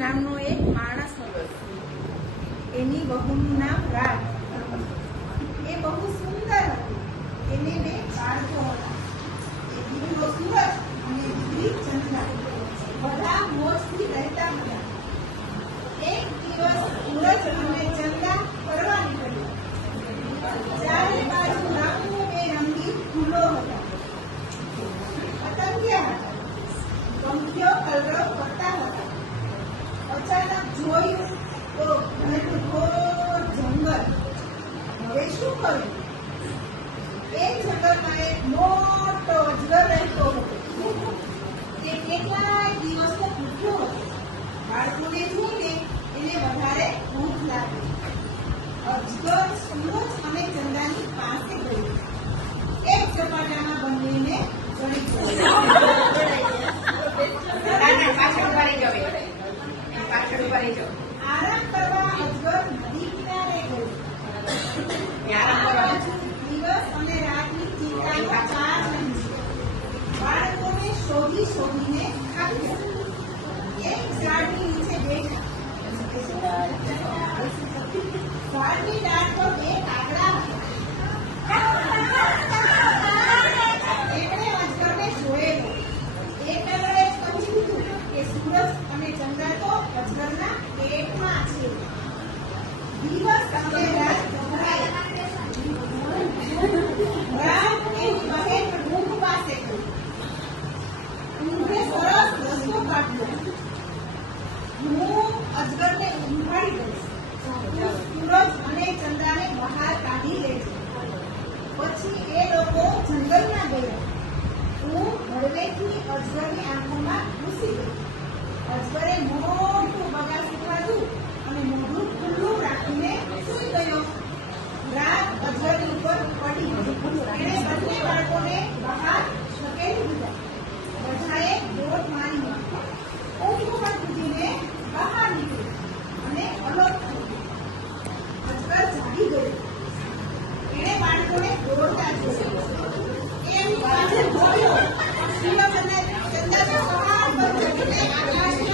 નામનો એક માણસ હતો. એની વહુનું નામ રાજ. એ બહુ સુંદર હતી. એને બે બાળકો હતા. એક દીકરો સૂરજ અને દીકરી ચંદ્રા. બધા મોજથી રહેતા હતા. એક દિવસ સૂરજ અને ચંદ્રા ફરવા નીકળ્યા. ચારે બાજુ લાખો બેરંગી ફૂલો હતા. પતંગિયા હતા. પંખીઓ કલરવ કરતા હતા. અચાનક જોયું તો ઘનઘોર જંગલ. હવે શું કરવું? એ જંગલમાં એક મોટો અજગર રહેતો હતો. તે કેટલાય દિવસનો ભૂખ્યો હતો. બાળકોને જોઈને એને વધારે ભૂખ લાગી. અજગર સૂરજ અને ચંદ્રાની પાસે ગયો. એક ઝપાટામાં બંનેને ચડી ગયો. આરામ કરવા અજગર નદી કિનારે ગયો. દિવસ અને રાતની ચિંતાનો પાર નહીં. બાળકોને શોધી શોધીને થાકી ગયા. એક ઝાડની નીચે બેઠા. ઝાડની ડાળ પર બે કાગડા હતા. એમણે અજગરને જોયેલો. એ કાગડાએ કહ્યું હતું કે સૂરજ અને ચંદ્ર તો અજગરના પેટમાં છે. દિવસ અને રાત ગભરાયા. રાત એની બહેન ઊંઘ પાસે ગઈ. ઊંઘે સરસ રસ્તો કાઢ્યો. હું અજગરને ઊંઘાડી દઈશ. સૂરજ અને ચંદ્રાને બહાર કાઢી લેજો. પછી એ લોકો જંગલમાં ગયા. હું હળવેથી અજગરની આંખોમાં ઘૂસી ગઈ. અજગરે મોટું બગાસું ખાધું અને મોઢું ખુલ્લું રાખીને સૂઈ ગયો. રાત અજગરની ઉપર પડી ગઈ. એણે બંને બાળકોને બહાર ધકેલી દીધા. બધાએ દોટ મારી નાખી. ઊંઘમાં કૂદીને બહાર નીકળી અને અલગ થઈ ગઈ. અજગર જાગી ગયો. એણે બાળકોને દોડતા જોયા. એમની પાસે જોયો. સૂરજ અને ચંદ્ર પહાડ પર ચડીને આકાશને